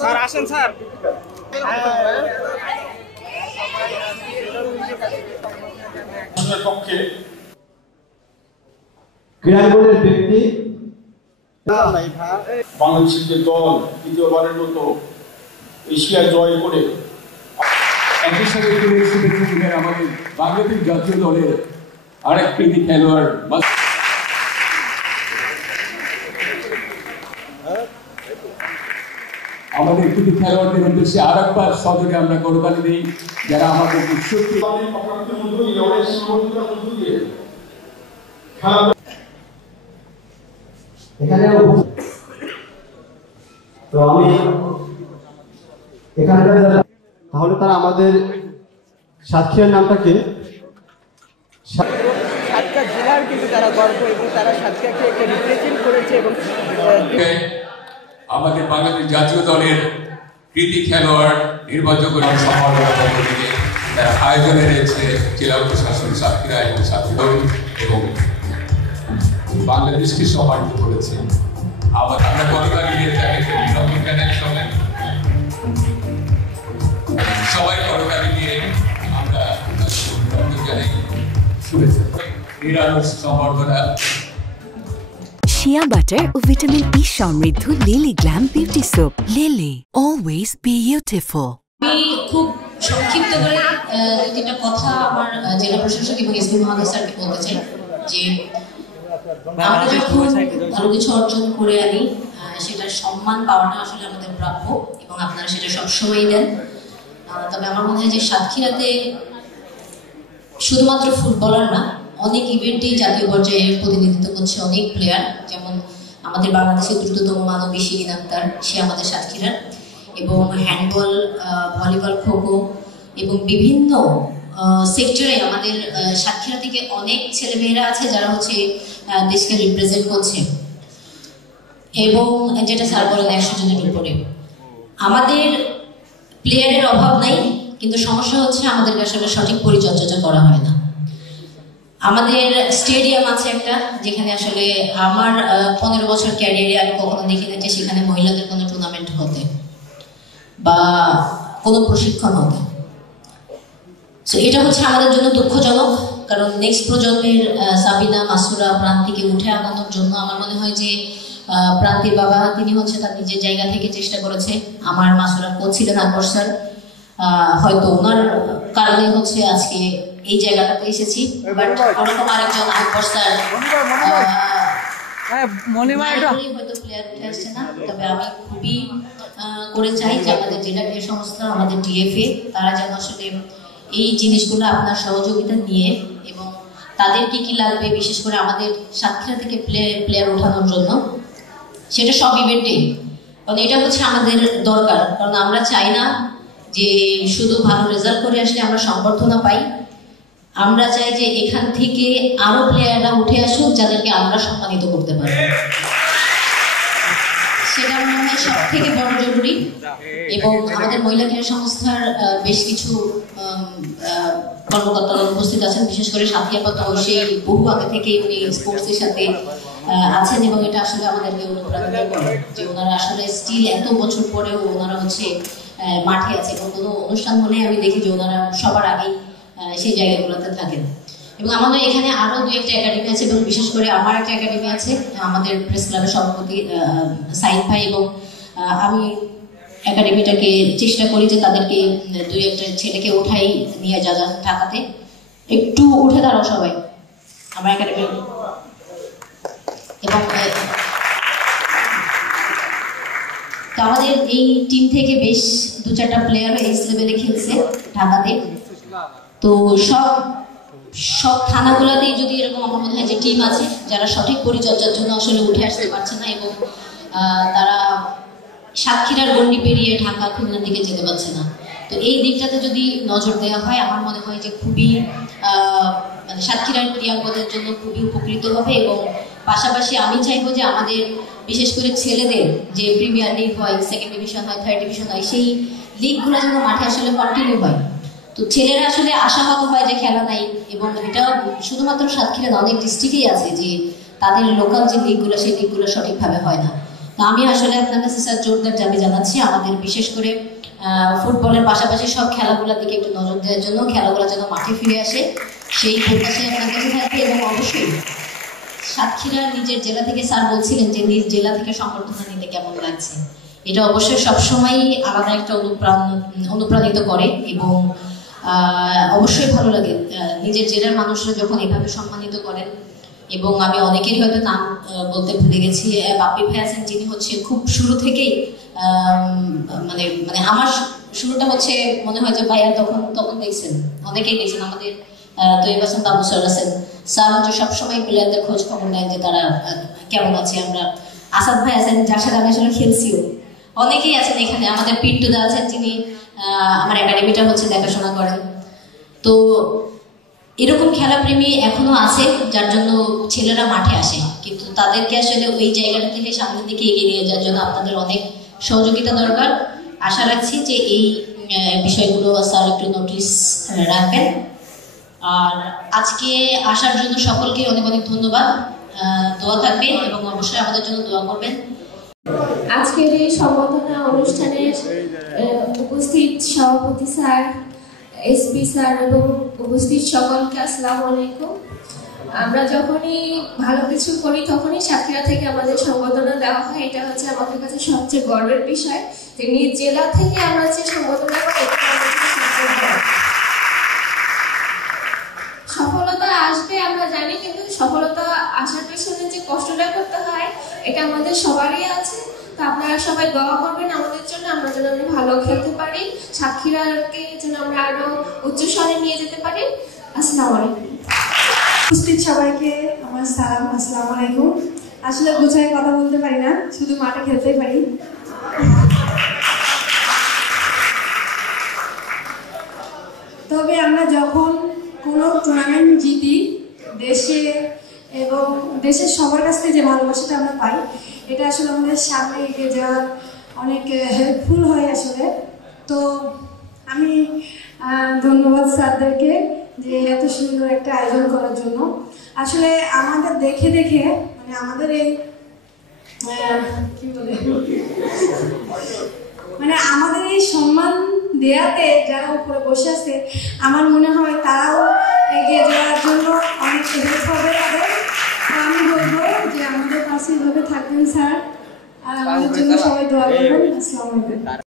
Sir আসেন sir. পক্ষে ক্রীড়াঙ্গনের ব্যক্তি বাংলাদেশের যে দল দ্বিতীয়বারের মতো এশিয়া জয় করে একই সাথে শুভেচ্ছা দিলেন আমাদের বাংলাদেশ জাতীয় দলের আরেক কৃতি খেলোয়াড় আমাদের কৃতি খেলোয়াড়দের উদ্দেশ্যে আরেকবার সদরে আমরা কোরবানি দিই যারা আমাদের সত্যি এখানে তো আমি এখানকার তাহলে তারা আমাদের সাতক্ষীরার নামটা কি? সাতক্ষীরা জেলার কিন্তু তারা গর্ব এবং তারা সাতক্ষীরাকে একটা রিপ্রেজেন্ট করেছে এবং আমাদের বাংলাদেশ জাতীয় দলের কৃতি খেলোয়াড় নির্বাচন করে সম্মাননা পক্ষ থেকে তারা আয়োজনে রয়েছে জেলা প্রশাসন সাতক্ষীরা এবং সাতক্ষীরা এবং বাংলাদেশকে সম্মানিত করেছে। আবার আমরা গতকাল নিয়ে সবাই করতালি দিয়ে আমরা জানাই শুভেচ্ছা সম্বর্ধনা। শিয়া বাটার ও ভিটামিন ই সমৃদ্ধ lily glam beauty soap. Lily always beautiful. আমি খুব সংক্ষিপ্ত করে দুই তিনটা কথা আমার জেলা প্রশাসক এবং এসপি মহোদয় স্যারকে বলতে চাই যে আমরা যখন ভালো কিছু অর্জন করে আনি সেটার সম্মান পাওয়াটা আসলে আমাদের প্রাপ্য এবং আপনারা সেটা সবসময়ই দেন। তবে আমার মনে হয় যে সাতক্ষীরাতে শুধুমাত্র ফুটবলার না, অনেক ইভেন্টেই জাতীয় পর্যায়ে প্রতিনিধিত্ব করছে অনেক প্লেয়ার, যেমন আমাদের বাংলাদেশের দ্রুততম মানবী শিরিন আক্তার, সে আমাদের সাতক্ষীরার, এবং হ্যান্ডবল, ভলিবল, খোখো এবং বিভিন্ন সেক্টরে আমাদের সাতক্ষীরা থেকে অনেক ছেলেমেয়েরা আছে যারা হচ্ছে দেশকে রিপ্রেজেন্ট করছে। এবং যেটা স্যার বলেন 100 জনের উপরে আমাদের প্লেয়ারের অভাব নাই, কিন্তু সমস্যা হচ্ছে আমাদেরকে আসলে সঠিক পরিচর্যা করা হয় না। আমাদের স্টেডিয়াম আছে একটা, যেখানে আসলে আমার 15 বছর ক্যারিয়ারে আমি কখনো দেখি না যে সেখানে মহিলাদের কোনো টুর্নামেন্ট হতে বা কোনো প্রশিক্ষণ হতে। সো এটা হচ্ছে আমাদের জন্য দুঃখজনক, কারণ নেক্সট প্রজন্মের সাবিনা, মাসুরা, প্রান্তিকে উঠে আনানোর জন্য আমার মনে হয় যে প্রান্তির বাবা তিনি হচ্ছে তার নিজের জায়গা থেকে চেষ্টা করেছে। আমার মাসুরা কোচ ছিলেন আকবর স্যার, হয়তো ওনার কারণে হচ্ছে আজকে এই জায়গাটাতে এসেছি। বাট ওরকম আরেকজন আকবর স্যার হয়তো প্লেয়ার উঠে আসছে না। তবে আমি খুবই করে চাই যে আমাদের জেলা ক্রীড়া সংস্থা, আমাদের ডিএফএ, তারা যেন আসলে এই জিনিসগুলো আপনার সহযোগিতা নিয়ে এবং তাদের কি লাগবে, বিশেষ করে আমাদের সাতক্ষীরা থেকে প্লেয়ার ওঠানোর জন্য, সেটা সব ইভেন্টেই, কারণ এটা হচ্ছে আমাদের দরকার। কারণ আমরা চাই না যে শুধু ভালো রেজাল্ট করে আসলে আমরা সংবর্ধনা পাই, আমরা চাই যে এখান থেকে আরো প্লেয়াররা উঠে আসুক যাদেরকে আমরা সম্মানিত করতে পারি। সেটা মনে হয় সব থেকে বড় জরুরি। এবং আমাদের মহিলা ক্রীড়া সংস্থার বেশ কিছু কর্মকর্তারা উপস্থিত আছেন, বিশেষ করে সাথিয়াপা তো সেই বহু আগে থেকে উনি স্পোর্টসের সাথে আছেন এবং এটা আসলে আমাদেরকে অনুপ্রাণিত করে যে ওনারা আসলে স্টিল এত বছর পরেও ওনারা হচ্ছে মাঠে আছে এবং কোনো অনুষ্ঠান হলে আমি দেখি যে ওনারা সবার আগেই সেই জায়গাগুলোতে থাকেন। এবং আমাদের এখানে আরো 2-1টা একাডেমি আছে এবং বিশেষ করে আমার একটা একাডেমি আছে, আমাদের প্রেস ক্লাবের সভাপতি সাইদ ভাই এবং আমি একাডেমিটাকে চেষ্টা করি যে তাদেরকে 2-1টা ছেলেকে উঠাই নিয়ে যা ঢাকাতে। একটু উঠে দাঁড়াও সবাই আমার একাডেমি। এবং তো আমাদের এই টিম থেকে বেশ 2-4টা প্লেয়ার এইচ লেভেলে খেলছে ঢাকাতে। তো সব থানাগুলোতেই যদি এরকম আমার মনে হয় যে টিম আছে যারা সঠিক পরিচর্যার জন্য আসলে উঠে আসতে পারছে না এবং তারা সাতক্ষীরার গণ্ডি পেরিয়ে ঢাকা, খুলনার দিকে যেতে পারছে না। তো এই দিকটাতে যদি নজর দেওয়া হয় আমার মনে হয় যে খুবই মানে সাতক্ষীরার প্রিয়াঙ্গদের জন্য খুবই উপকৃত হবে। এবং পাশাপাশি আমি চাইবো যে আমাদের বিশেষ করে ছেলেদের যে প্রিমিয়ার লিগ হয়, সেকেন্ড ডিভিশন হয়, থার্ড ডিভিশন হয়, সেই লিগগুলো যেন মাঠে আসলে কন্টিনিউ হয়। তো ছেলেরা আসলে আশাহত হয় যে খেলা নাই, এবং এটা শুধুমাত্র সাতক্ষীরা না, অনেক ডিস্ট্রিক্টেই আছে যে তাদের লোকাল যে লিগগুলো সেই লিগগুলো সঠিকভাবে হয় না। তো আমি আসলে আপনার কাছে স্যার জোরদার দাবি জানাচ্ছি আমাদের বিশেষ করে ফুটবলের পাশাপাশি সব খেলাগুলোর দিকে একটু নজর দেওয়ার জন্য, খেলাগুলো যেন মাঠে ফিরে আসে সেই প্রত্যাশায় আপনার কাছে থাকবে। এবং অবশ্যই সাতক্ষীরা নিজের জেলা থেকে, স্যার বলছিলেন যে নিজ জেলা থেকে সংবর্ধনা নিতে কেমন লাগছে, এটা অবশ্যই সবসময় আলাদা একটা অনুপ্রাণিত করে এবং অবশ্যই ভালো লাগে নিজের জেলার মানুষরা যখন এভাবে সম্মানিত করেন। এবং আমি অনেকেরই হয়তো নাম বলতে ভুলে গেছি, বাপ্পি ভাই আছেন যিনি হচ্ছে খুব শুরু থেকেই মানে মানে আমার শুরুটা হচ্ছে মনে হয় যে ভাইয়া তখন দেখছেন, অনেকেই দেখছেন, আমাদের তৈব হাসান বাবু স্যার আছেন, স্যার হচ্ছে সবসময় প্লেয়ারদের খোঁজ খবর নেন যে তারা কেমন আছে। আমরা আসাদ ভাই আছেন যার সাথে আমি আসলে খেলছিও, অনেকেই আছেন এখানে, আমাদের পিন্টুদা আছেন যিনি আমার একাডেমিটা হচ্ছে দেখাশোনা করেন। তো এরকম খেলাপ্রেমী এখনো আছে যার জন্য ছেলেরা মাঠে আসে, কিন্তু তাদেরকে আসলে ওই জায়গাটা থেকে সামনের দিকে এগিয়ে নিয়ে যাওয়ার জন্য আপনাদের অনেক সহযোগিতা দরকার। আশা রাখছি যে এই বিষয়গুলো স্যার একটু নোটিস রাখবেন। আর আজকে আসার জন্য সকলকে অনেক অনেক ধন্যবাদ, দোয়া থাকবে এবং অবশ্যই আমাদের জন্য দোয়া করবেন। আজকের এই সম্বর্ধনা অনুষ্ঠানের উপস্থিত সভাপতি স্যার, এসপি স্যার এবং উপস্থিত সকলকে আসসালামু আলাইকুম। আমরা যখনই ভালো কিছু করি তখনই সাতক্ষীরা থেকে আমাদের সম্বর্ধনা দেওয়া হয়, এটা হচ্ছে আমাদের কাছে সবচেয়ে গর্বের বিষয় যে নিজ জেলা থেকে আমরা যে সম্বর্ধনা পাই, সফলতা আসবে আমরা জানি, কিন্তু সফলতা আসার পেছনে যে কষ্টটা করতে হয় এটা আমাদের সবারই আছে। তো আপনারা সবাই দোয়া করবেন আমাদের জন্য, আমরা যেন আমরা ভালো খেলতে পারি, সাতক্ষীরাকে যেন আমরা আরো উচ্চস্বরে নিয়ে যেতে পারি। আসসালামু আলাইকুম। উপস্থিত সবাইকে আমার সালাম, আসসালামু আলাইকুম। আসলে গুছায় কথা বলতে পারি না, শুধু মাঠে খেলতেই পারি। তবে আমরা যখন কোনো টুর্নামেন্ট জিতি, দেশে এবং দেশের সবার কাছ থেকে যে ভালোবাসাটা আমরা পাই, এটা আসলে আমাদের সামনে এগিয়ে যাওয়ার অনেক হেল্পফুল হয় আসলে। তো আমি ধন্যবাদ স্যারদেরকে যে এত সুন্দর একটা আয়োজন করার জন্য। আসলে আমাদের দেখে দেখে মানে আমাদের এই কি বলে মানে আমাদের এই সম্মান দেয়াতে যারা উপরে বসে আছে, আমার মনে হয় তারাও এগিয়ে যাওয়ার জন্য অনেক হেল্প হবে তাদের। আমি বলবো যে আমাদের পাশে এভাবে থাকবেন স্যার, আর আমাদের জন্য সবাই দোয়া করবেন। আসসালামু আলাইকুম।